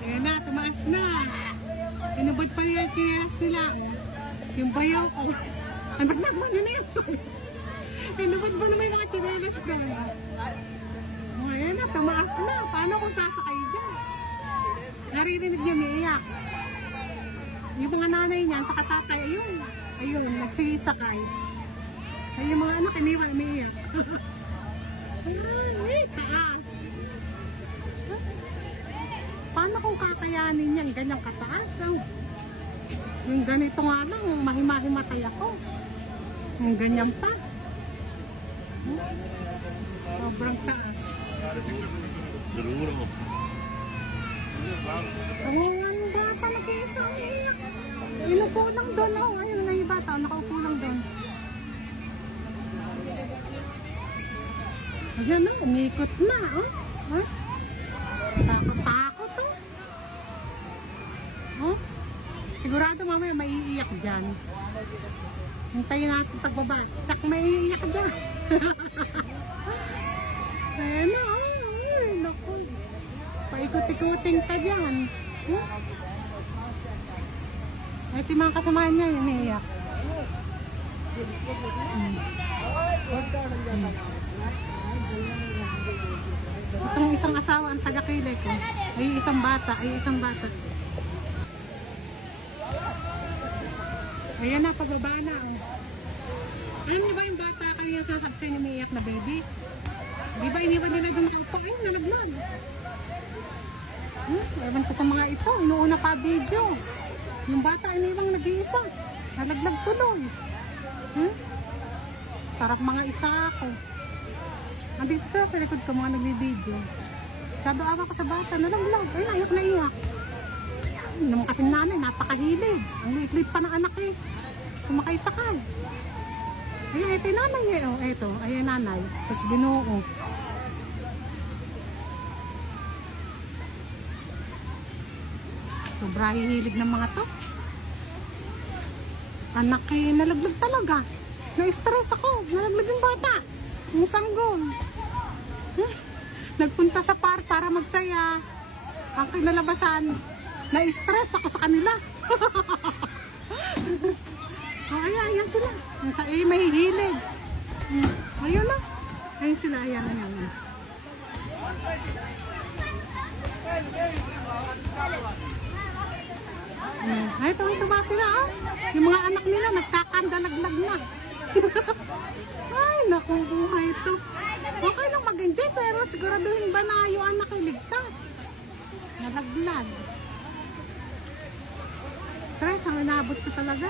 Ayan na, tumaas na. Inubod pa niya yung kiyas nila. Yung bayaw ko. Ang ba't naman yun. Inubod ba naman yung mga chinelas ko? Oh, ayan na, tumaas na. Paano kung sasakay dyan? Naririnig niya umiiyak. Yung mga nanay niyan, sa katatay, ayun. Ayun, nagsisakay. Ay, yung mga anak, iniwan, umiiyak. Ay, taas. Paano kung kakayanin yan, ganyang kataas? Ang, yung ganito nga lang, mahimahimatay ako. Yung ganyan pa. Hmm? Sobrang taas. Mo. Ang bata nag-iisa. Inupo lang doon. Oh. Ayun na yung bata, nakaupo doon. Ayan na, umikot na. Oh. Huh? Takot-takot. Sigurado mamaya maiiyak dyan. Hintayin natin pagbaba. Tsak maiiyak dyan. Ayan na. Ay, ay, naku. Paikot-ikuting ka dyan. Huh? Ay, yung mga kasamahan niya, yung naiiyak. Hmm. Itong isang asawa ang taga-kilay ko. Ay, isang bata. Ay, isang bata. Ayan na, pagbaba na. Alam niyo ba yung bata kanina sasabi sa inyo may iyak na baby? Di ba iniwan nila doon kaupo? Ay, nalaglag. Hmm, ewan ko sa mga ito. Inuuna pa video. Yung bata iniwang nag-iisa. Nalaglag tuloy. Hmm? Sarap mga isa ako. Andito sila sa likod ko mga nagbibideo. Sabi awa ko sa bata, nalaglag. Ay, nayak na iyak. Ay, kasi nanay, napakahilig. Ang liit pa ng anak eh. Sumakay-sakay. Ayan, ito yung nanay eh. Oh, ito, ayan nanay. Tapos ginoo. Sobra hihilig ng mga to. Anak eh, nalaglag talaga. Na-stress ako. Nalaglag yung bata. Yung sanggol. Nagpunta sa park para magsaya. Ang kinalabasan, na-stress ako sa kanila. oh, ayan, ayan sila. Sa eh, mahihilig. Ayun na. Ayun sila, ayan, ayan. Hmm. Ay, tuwa sila, ah. Yung mga anak nila, nagkakandalaglag na. Ay, naku, buhay ito. Okay lang mag-enjoy, pero siguraduhin ba na yung anak ay ligtas? Nalaglag. Stress ang inabot ko talaga.